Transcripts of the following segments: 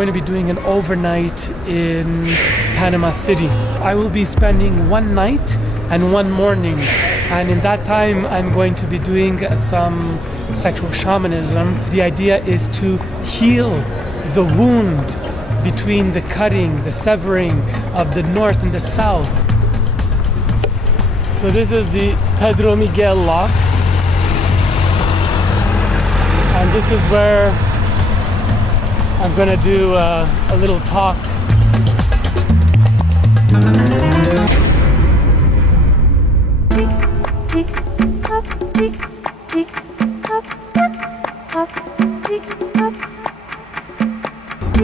going to be doing an overnight in Panama City. I will be spending one night and one morning, and in that time I'm going to be doing some sexual shamanism. The idea is to heal the wound between the cutting, the severing of the north and the south. So this is the Pedro Miguel lock, and this is where I'm gonna do a little talk. Tick tock, tick tock, tock, tick tock.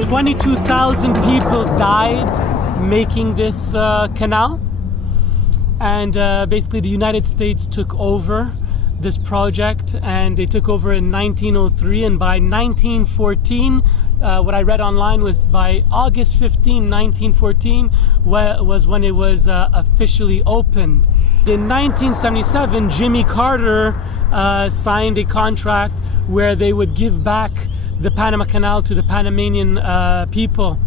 22,000 people died making this canal, and basically the United States took over this project, and they took over in 1903, and by 1914, what I read online was by August 15, 1914 was when it was officially opened. In 1977, Jimmy Carter signed a contract where they would give back the Panama Canal to the Panamanian people.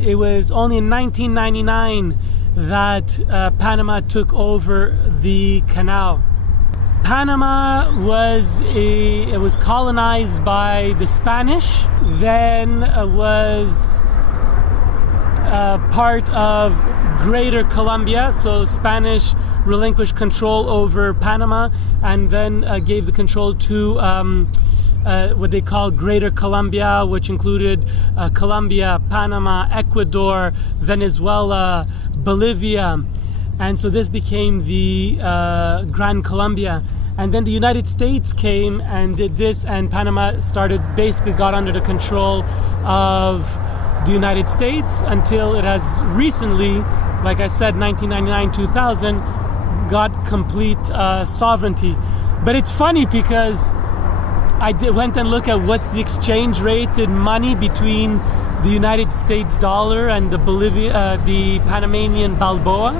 It was only in 1999 that Panama took over the canal. Panama was colonized by the Spanish, then was part of Greater Colombia, so Spanish relinquished control over Panama and then gave the control to what they call Greater Colombia, which included Colombia, Panama, Ecuador, Venezuela, Bolivia. And so this became the Gran Colombia. And then the United States came and did this, and Panama basically got under the control of the United States until it has recently, like I said, 1999-2000, got complete sovereignty. But it's funny because I went and looked at what's the exchange rate in money between the United States dollar and the Panamanian balboa.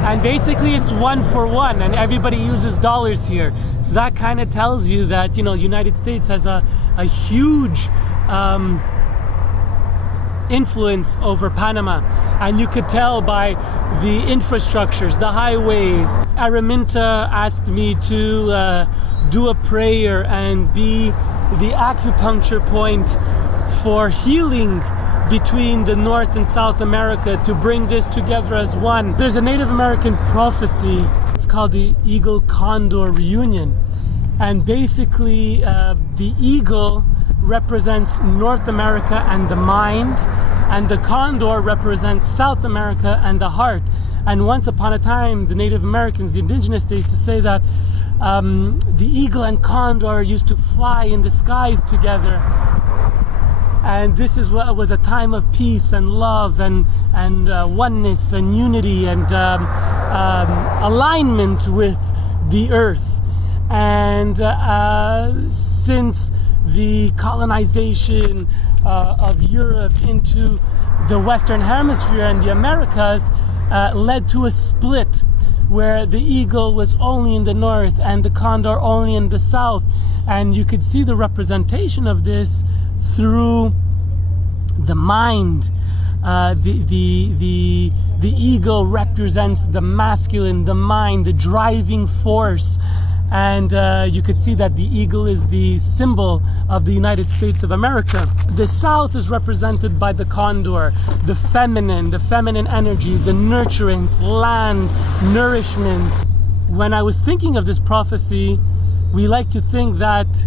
And basically it's 1 for 1, and everybody uses dollars here. So that kind of tells you that, you know, United States has a huge influence over Panama. And you could tell by the infrastructures, the highways. Araminta asked me to do a prayer and be the acupuncture point for healing between the North and South America, to bring this together as one. There's a Native American prophecy. It's called the Eagle-Condor reunion. And basically the eagle represents North America and the mind, and the condor represents South America and the heart. And once upon a time, the Native Americans, the indigenous, they used to say that the eagle and condor used to fly in the skies together. And this is what was a time of peace and love and oneness and unity and alignment with the earth. And since the colonization of Europe into the Western Hemisphere and the Americas led to a split where the eagle was only in the north and the condor only in the south. And you could see the representation of this through the mind. The eagle represents the masculine, the mind, the driving force. And you could see that the eagle is the symbol of the United States of America. The South is represented by the condor, the feminine energy, the nurturance, land, nourishment. When I was thinking of this prophecy, we like to think that,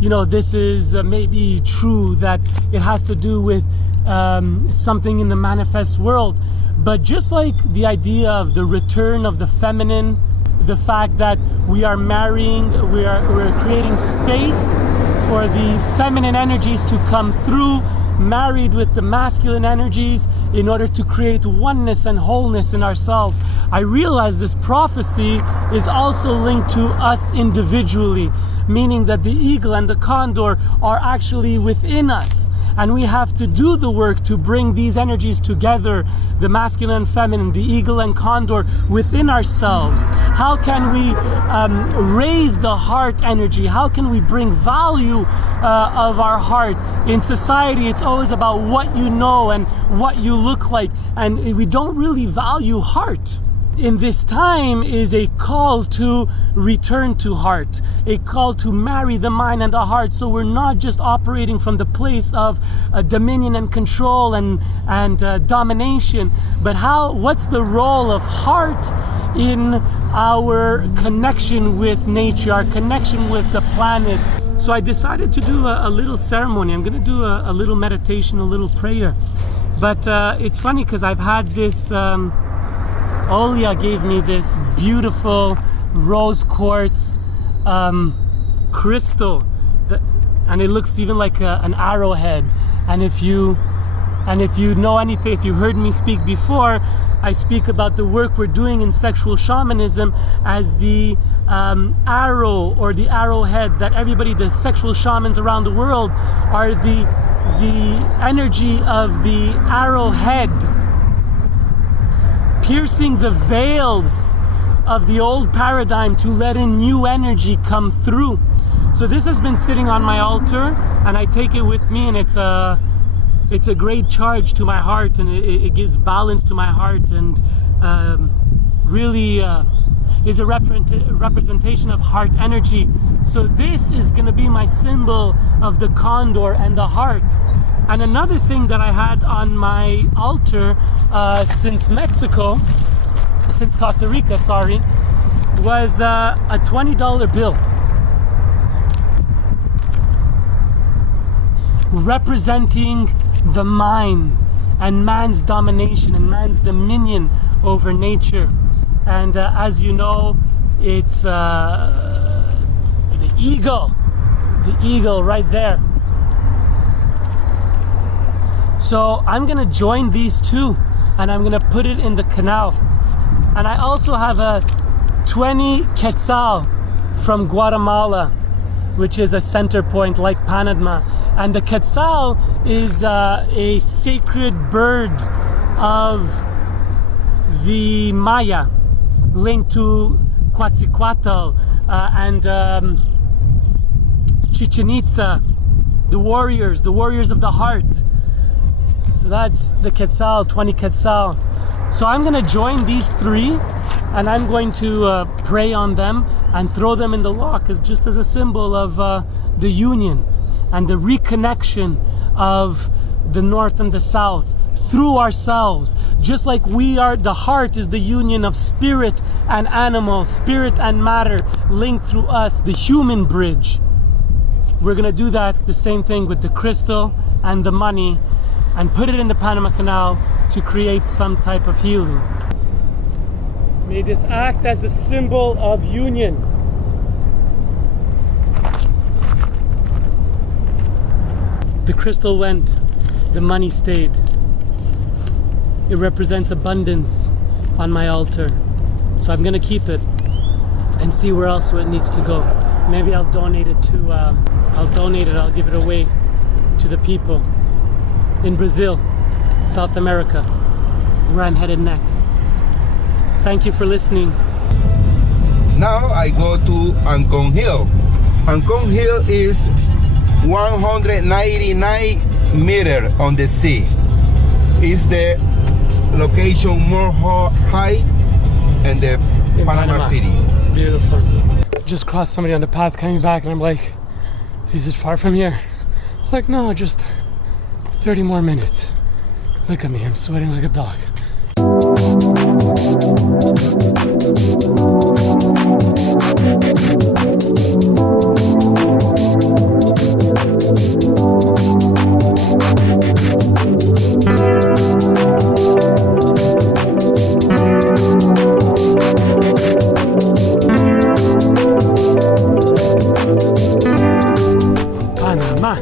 you know, this is maybe true, that it has to do with something in the manifest world. But just like the idea of the return of the feminine, the fact that we are marrying, we're creating space for the feminine energies to come through, married with the masculine energies, in order to create oneness and wholeness in ourselves. I realize this prophecy is also linked to us individually, meaning that the eagle and the condor are actually within us. And we have to do the work to bring these energies together, the masculine and feminine, the eagle and condor within ourselves. How can we raise the heart energy? How can we bring value of our heart? In society, it's always about what you know and what you look like, and we don't really value heart. In this time is a call to return to heart, a call to marry the mind and the heart, so we're not just operating from the place of dominion and control and domination, but what's the role of heart in our connection with nature, our connection with the planet. So I decided to do a little ceremony. I'm gonna do a little meditation, a little prayer. But it's funny because I've had this Olia gave me this beautiful rose quartz crystal, and it looks even like an arrowhead. And if you know anything, if you heard me speak before, I speak about the work we're doing in sexual shamanism as the arrow or the arrowhead, that everybody, the sexual shamans around the world, are the energy of the arrowhead, piercing the veils of the old paradigm to let in new energy come through. So this has been sitting on my altar, and I take it with me, and it's a great charge to my heart, and it gives balance to my heart, and really is a representation of heart energy. So this is going to be my symbol of the condor and the heart. And another thing that I had on my altar since Costa Rica, sorry, was a $20 bill representing the mind and man's domination and man's dominion over nature. And as you know, it's the eagle right there. So I'm gonna join these two, and I'm gonna put it in the canal. And I also have a 20 quetzal from Guatemala, which is a center point like Panama. And the quetzal is a sacred bird of the Maya, linked to Quetzalcoatl and Chichen Itza, the warriors of the heart. So that's the quetzal, 20 quetzal. So I'm gonna join these three, and I'm going to pray on them and throw them in the lock just as a symbol of the union and the reconnection of the north and the south through ourselves. Just like we are, the heart is the union of spirit and animal, spirit and matter linked through us, the human bridge. We're gonna do that, the same thing with the crystal and the money, and put it in the Panama Canal to create some type of healing. May this act as a symbol of union. The crystal went, the money stayed. It represents abundance on my altar. So I'm gonna keep it and see where else it needs to go. Maybe I'll donate it to, I'll give it away to the people in Brazil, South America, where I'm headed next. Thank you for listening. Now I go to Ancon Hill. Ancon Hill is 199 meters on the sea. It's the location more high in the Panama City. Beautiful. Just crossed somebody on the path coming back, and I'm like, is it far from here? Like, no, just 30 more minutes. Look at me, I'm sweating like a dog. Panama.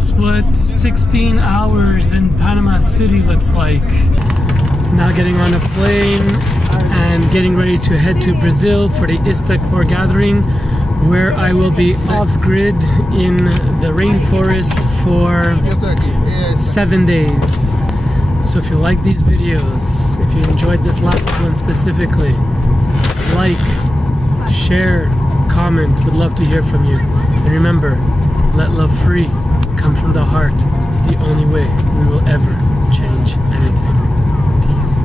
that's what 16 hours in Panama City looks like. Now getting on a plane and getting ready to head to Brazil for the ISTA Core gathering, where I will be off-grid in the rainforest for 7 days. So if you like these videos, if you enjoyed this last one specifically, like, share, comment. Would love to hear from you. And remember, let love free come from the heart. It's the only way we will ever change anything. Peace.